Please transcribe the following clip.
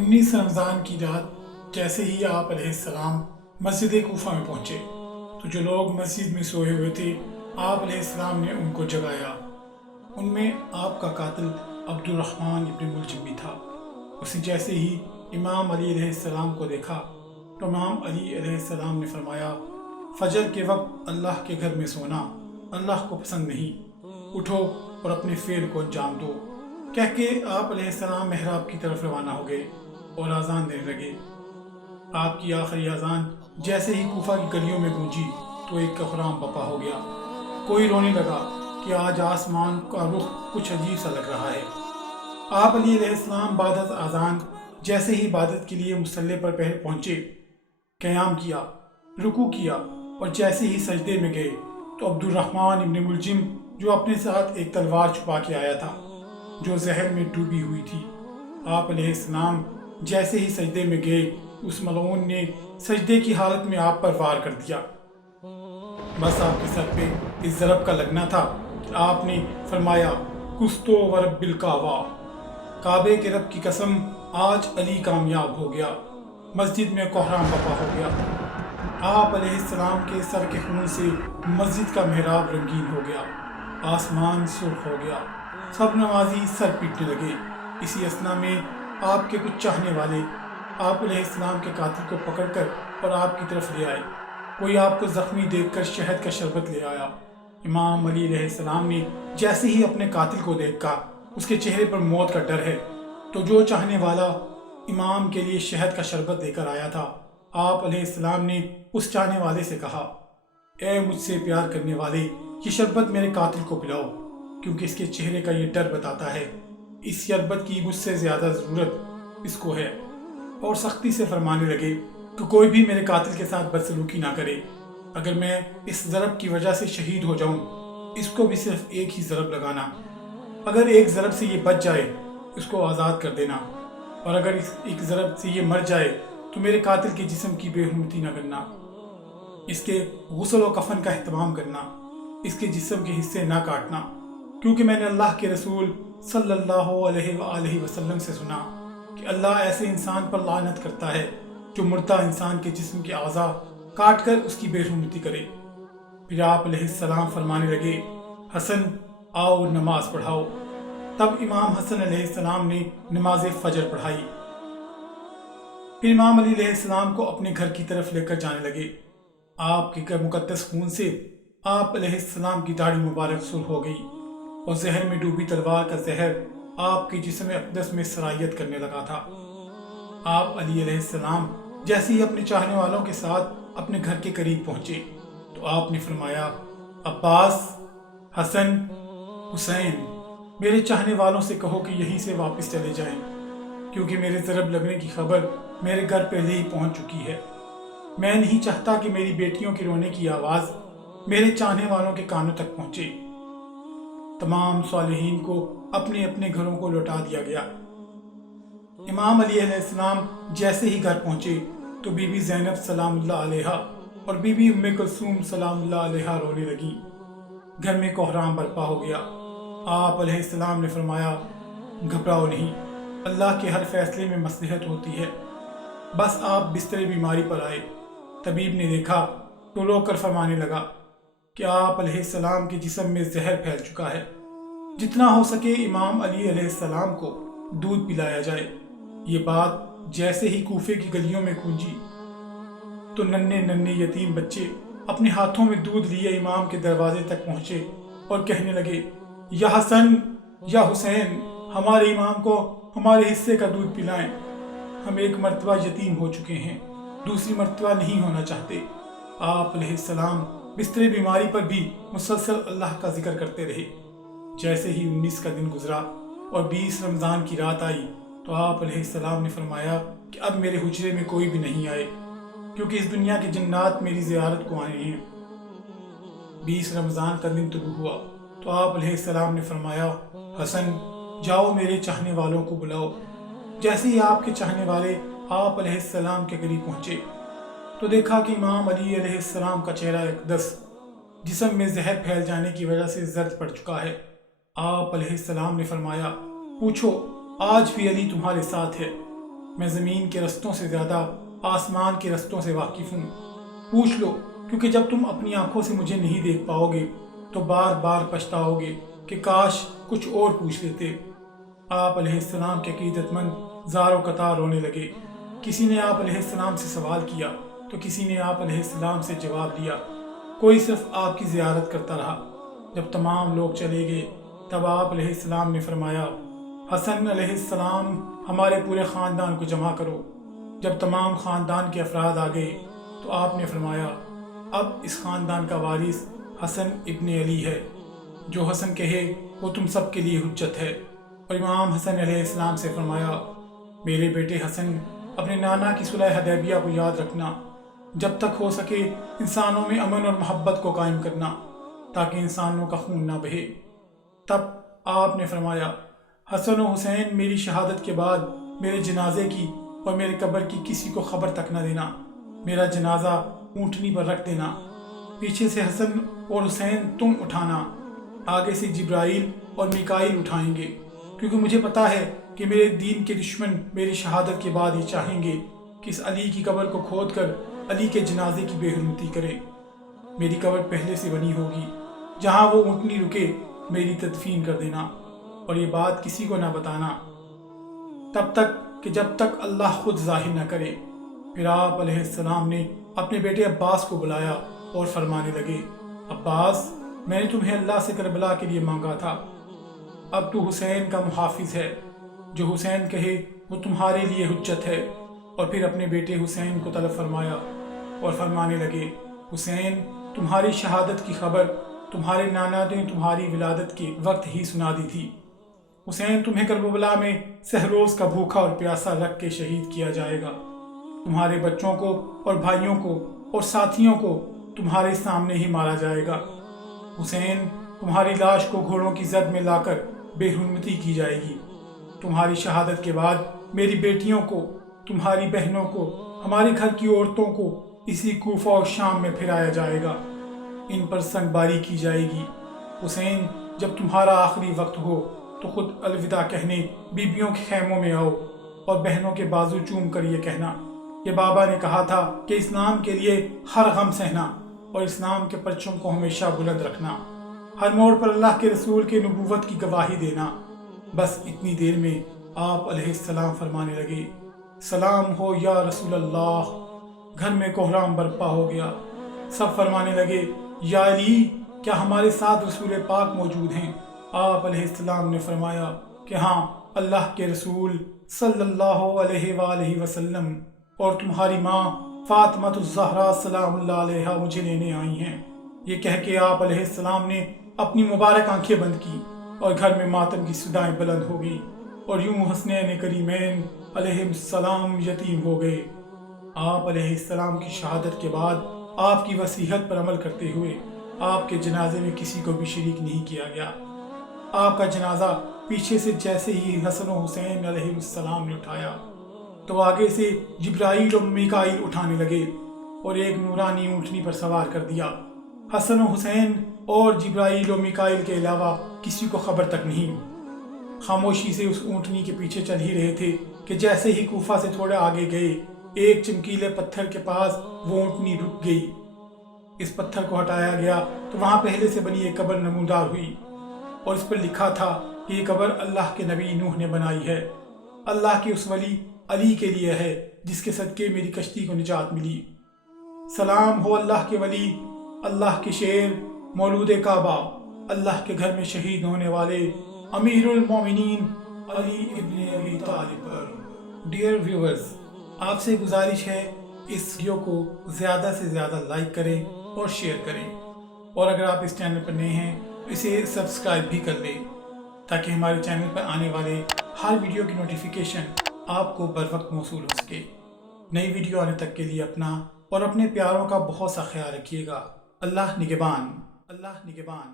19 رمضان کی رات جیسے ہی آپ علیہ السلام مسجد کوفہ میں پہنچے تو جو لوگ مسجد میں سوئے ہوئے تھے آپ علیہ السلام نے ان کو جگایا۔ ان میں آپ کا قاتل عبد الرحمن ابن ملجم بھی تھا۔ اس نے جیسے ہی امام علی علیہ السلام کو دیکھا تو امام علی علیہ السلام نے فرمایا، فجر کے وقت اللہ کے گھر میں سونا اللہ کو پسند نہیں، اٹھو اور اپنے فعل کو انجام دو۔ کہہ کے آپ علیہ السلام محراب کی طرف روانہ ہو گئے اور اذان دینے لگے۔ آپ کی آخری اذان جیسے ہی کوفہ کی گلیوں میں گونجی تو ایک کوہرام بپا ہو گیا۔ کوئی رونے لگا کہ آج آسمان کا رخ کچھ عجیب سا لگ رہا ہے۔ آپ علی علیہ السلام بعد از اذان جیسے ہی عبادت کے لیے مصلی پر پہنچے، قیام کیا، رکوع کیا اور جیسے ہی سجدے میں گئے تو عبد الرحمن ابن ملجم جو اپنے ساتھ ایک تلوار چھپا کے آیا تھا جو زہر میں ڈوبی ہوئی تھی، آپ علیہ السلام جیسے ہی سجدے میں گئے اس ملعون نے سجدے کی حالت میں آپ پر وار کر دیا۔ بس آپ کے سر پہ اس ضرب کا لگنا تھا کہ آپ نے فرمایا، کستو ورب الکعبہ، کعبے کے رب کی قسم آج علی کامیاب ہو گیا۔ مسجد میں کوہرام بپا ہو گیا۔ آپ علیہ السلام کے سر کے خون سے مسجد کا محراب رنگین ہو گیا، آسمان سرخ ہو گیا، سب نمازی سر پیٹنے لگے۔ اسی اثنا میں آپ کے کچھ چاہنے والے آپ علیہ السلام کے قاتل کو پکڑ کر اور آپ کی طرف لے آئے۔ کوئی آپ کو زخمی دیکھ کر شہد کا شربت لے آیا۔ امام علی علیہ السلام نے جیسے ہی اپنے قاتل کو دیکھا، اس کے چہرے پر موت کا ڈر ہے، تو جو چاہنے والا امام کے لیے شہد کا شربت لے کر آیا تھا، آپ علیہ السلام نے اس چاہنے والے سے کہا، اے مجھ سے پیار کرنے والے، یہ شربت میرے قاتل کو پلاؤ، کیونکہ اس کے چہرے کا یہ ڈر بتاتا ہے اس شربت کی مجھ سے زیادہ ضرورت اس کو ہے۔ اور سختی سے فرمانے لگے کہ کوئی بھی میرے قاتل کے ساتھ بدسلوکی نہ کرے۔ اگر میں اس ضرب کی وجہ سے شہید ہو جاؤں، اس کو بھی صرف ایک ہی ضرب لگانا، اگر ایک ضرب سے یہ بچ جائے اس کو آزاد کر دینا، اور اگر اس ایک ضرب سے یہ مر جائے تو میرے قاتل کے جسم کی بے حرمتی نہ کرنا، اس کے غسل و کفن کا اہتمام کرنا، اس کے جسم کے حصے نہ کاٹنا، کیونکہ میں نے اللہ کے رسول صلی اللہ علیہ وآلہ وسلم سے سنا کہ اللہ ایسے انسان پر لعنت کرتا ہے جو مردہ انسان کے جسم کے اعضاء کاٹ کر اس کی بے حرمتی کرے۔ پھر آپ علیہ السلام فرمانے لگے، حسن آؤ نماز پڑھاؤ۔ تب امام حسن علیہ السلام نے نماز فجر پڑھائی۔ پھر امام علی علیہ السلام کو اپنے گھر کی طرف لے کر جانے لگے۔ آپ کے مقدس خون سے آپ علیہ السلام کی داڑھی مبارک سرخ ہو گئی اور زہر میں ڈوبی تلوار کا زہر آپ کے جسم اقدس میں سرایت کرنے لگا تھا۔ آپ علی علیہ السلام جیسے ہی اپنے چاہنے والوں کے ساتھ اپنے گھر کے قریب پہنچے تو آپ نے فرمایا، عباس، حسن، حسین، میرے چاہنے والوں سے کہو کہ یہیں سے واپس چلے جائیں، کیونکہ میرے ضرب لگنے کی خبر میرے گھر پہلے ہی پہنچ چکی ہے۔ میں نہیں چاہتا کہ میری بیٹیوں کے رونے کی آواز میرے چاہنے والوں کے کانوں تک پہنچے۔ تمام صالحین کو اپنے اپنے گھروں کو لوٹا دیا گیا۔ امام علی علیہ السلام جیسے ہی گھر پہنچے تو بی بی زینب سلام اللہ علیہا اور بی بی ام کلثوم سلام اللہ علیہا رونے لگی۔ گھر میں کوہرام برپا ہو گیا۔ آپ علیہ السلام نے فرمایا، گھبراؤ نہیں، اللہ کے ہر فیصلے میں مصلحت ہوتی ہے، بس آپ بستر بیماری پر آئے۔ طبیب نے دیکھا تو رو کر فرمانے لگا کہ آپ علیہ السلام کے جسم میں زہر پھیل چکا ہے، جتنا ہو سکے امام علی علیہ السلام کو دودھ پلایا جائے۔ یہ بات جیسے ہی کوفے کی گلیوں میں گونجی تو ننھے ننھے یتیم بچے اپنے ہاتھوں میں دودھ لیے امام کے دروازے تک پہنچے اور کہنے لگے، یا حسن، یا حسین، ہمارے امام کو ہمارے حصے کا دودھ پلائیں، ہم ایک مرتبہ یتیم ہو چکے ہیں، دوسری مرتبہ نہیں ہونا چاہتے۔ آپ علیہ السلام بستر بیماری پر بھی مسلسل اللہ کا ذکر کرتے رہے۔ جیسے ہی 19 کا دن گزرا اور 20 رمضان کی رات آئی تو آپ علیہ السلام نے فرمایا کہ اب میرے حجرے میں کوئی بھی نہیں آئے، کیونکہ اس دنیا کے جنات میری زیارت کو آئے ہیں۔ 20 رمضان کا دن طلوع ہوا تو آپ علیہ السلام نے فرمایا، حسن، جاؤ میرے چاہنے والوں کو بلاؤ۔ جیسے ہی آپ کے چاہنے والے آپ علیہ السلام کے قریب پہنچے تو دیکھا کہ امام علی علیہ السلام کا چہرہ اقدس جسم میں زہر پھیل جانے کی وجہ سے زرد پڑ چکا ہے۔ آپ علیہ السلام نے فرمایا، پوچھو آج بھی علی تمہارے ساتھ ہے؟ میں زمین کے رستوں سے زیادہ آسمان کے رستوں سے واقف ہوں۔ پوچھ لو، کیونکہ جب تم اپنی آنکھوں سے مجھے نہیں دیکھ پاؤ گے تو بار بار پچھتاؤ گے کہ کاش کچھ اور پوچھ لیتے۔ آپ علیہ السلام کے عقیدت مند زار و قطار رونے لگے۔ کسی نے آپ علیہ السلام سے سوال کیا تو کسی نے آپ علیہ السلام سے جواب دیا، کوئی صرف آپ کی زیارت کرتا رہا۔ جب تمام لوگ چلے گئے تب آپ علیہ السلام نے فرمایا، حسن علیہ السلام ہمارے پورے خاندان کو جمع کرو۔ جب تمام خاندان کے افراد آ گئے تو آپ نے فرمایا، اب اس خاندان کا وارث حسن ابن علی ہے، جو حسن کہے وہ تم سب کے لیے حجت ہے۔ اور امام حسن علیہ السلام سے فرمایا، میرے بیٹے حسن، اپنے نانا کی صلح حدیبیہ کو یاد رکھنا، جب تک ہو سکے انسانوں میں امن اور محبت کو قائم کرنا تاکہ انسانوں کا خون نہ بہے۔ تب آپ نے فرمایا، حسن و حسین میری شہادت کے بعد میرے جنازے کی اور میرے قبر کی کسی کو خبر تک نہ دینا، میرا جنازہ اونٹنی پر رکھ دینا، پیچھے سے حسن اور حسین تم اٹھانا، آگے سے جبرائیل اور میکائیل اٹھائیں گے، کیونکہ مجھے پتا ہے کہ میرے دین کے دشمن میری شہادت کے بعد یہ چاہیں گے کہ اس علی کی قبر کو کھود کر علی کے جنازے کی بے حرمتی کریں۔ میری قبر پہلے سے بنی ہوگی، جہاں وہ اونٹنی رکے میری تدفین کر دینا، اور یہ بات کسی کو نہ بتانا تب تک کہ جب تک اللہ خود ظاہر نہ کرے۔ پھر آپ علیہ السلام نے اپنے بیٹے عباس کو بلایا اور فرمانے لگے، عباس، میں نے تمہیں اللہ سے کربلا کے لیے مانگا تھا، اب تو حسین کا محافظ ہے، جو حسین کہے وہ تمہارے لیے حجت ہے۔ اور پھر اپنے بیٹے حسین کو طلب فرمایا اور فرمانے لگے، حسین، تمہاری شہادت کی خبر تمہارے نانا نے تمہاری ولادت کے وقت ہی سنا دی تھی۔ حسین، تمہیں کربلا میں سہروز کا بھوکا اور پیاسا رکھ کے شہید کیا جائے گا، تمہارے بچوں کو اور بھائیوں کو اور ساتھیوں کو تمہارے سامنے ہی مارا جائے گا۔ حسین، تمہاری لاش کو گھوڑوں کی زد میں لا کر بے حرمتی کی جائے گی۔ تمہاری شہادت کے بعد میری بیٹیوں کو، تمہاری بہنوں کو، ہمارے گھر کی عورتوں کو اسی کوفہ اور شام میں پھرایا جائے گا، ان پر سنگ باری کی جائے گی۔ حسین، جب تمہارا آخری وقت ہو تو خود الوداع کہنے بیبیوں کے خیموں میں آؤ اور بہنوں کے بازو چوم کر یہ کہنا کہ بابا نے کہا تھا کہ اسلام کے لیے ہر غم سہنا اور اسلام کے پرچم کو ہمیشہ بلند رکھنا، ہر موڑ پر اللہ کے رسول کے نبوت کی گواہی دینا۔ بس اتنی دیر میں آپ علیہ السلام فرمانے لگے، سلام ہو یا رسول اللہ۔ گھر میں کوہرام برپا ہو گیا۔ سب فرمانے لگے، یا علی، کیا ہمارے ساتھ رسول پاک موجود ہیں؟ آپ علیہ السلام نے فرمایا کہ ہاں، اللہ کے رسول صلی اللہ علیہ وآلہ وسلم اور تمہاری ماں فاطمہ الزہرا سلام اللہ علیہا مجھے لینے آئی ہیں۔ یہ کہہ کے آپ علیہ السلام نے اپنی مبارک آنکھیں بند کی اور گھر میں ماتم کی صدائیں بلند ہو گئی، اور یوں حسنین کریمین علیہ السلام یتیم ہو گئے۔ آپ علیہ السلام کی شہادت کے بعد آپ کی وصیت پر عمل کرتے ہوئے آپ کے جنازے میں کسی کو بھی شریک نہیں کیا گیا۔ آپ کا جنازہ پیچھے سے جیسے ہی حسن و حسین علیہ السلام نے اٹھایا تو آگے سے جبرائیل و میکائیل اٹھانے لگے اور ایک نورانی اونٹنی پر سوار کر دیا۔ حسن و حسین اور جبرائیل و میکائیل کے علاوہ کسی کو خبر تک نہیں۔ خاموشی سے اس اونٹنی کے پیچھے چل ہی رہے تھے کہ جیسے ہی کوفہ سے تھوڑے آگے گئے، ایک چمکیلے پتھر کے پاس وہ اونٹنی رک گئی۔ اس پتھر کو ہٹایا گیا تو وہاں پہلے سے بنی ایک قبر نمودار ہوئی، اور اس پر لکھا تھا کہ یہ قبر اللہ کے نبی نوح نے بنائی ہے، اللہ کے اس ولی علی کے لیے ہے جس کے صدقے میری کشتی کو نجات ملی۔ سلام ہو اللہ کے ولی، اللہ کے شیر، مولود کعبہ، اللہ کے گھر میں شہید ہونے والے امیر المومنین علی ابن ابی طالب پر۔ ڈیئر ویورز، آپ سے گزارش ہے اس ویڈیو کو زیادہ سے زیادہ لائک کریں اور شیئر کریں، اور اگر آپ اس چینل پر نئے ہیں تو اسے سبسکرائب بھی کر لیں تاکہ ہمارے چینل پر آنے والے ہر ویڈیو کی نوٹیفیکیشن آپ کو بر وقت موصول ہو سکے۔ نئی ویڈیو آنے تک کے لیے اپنا اور اپنے پیاروں کا بہت سا خیال رکھیے گا۔ اللہ نگہبان، اللہ نگہبان۔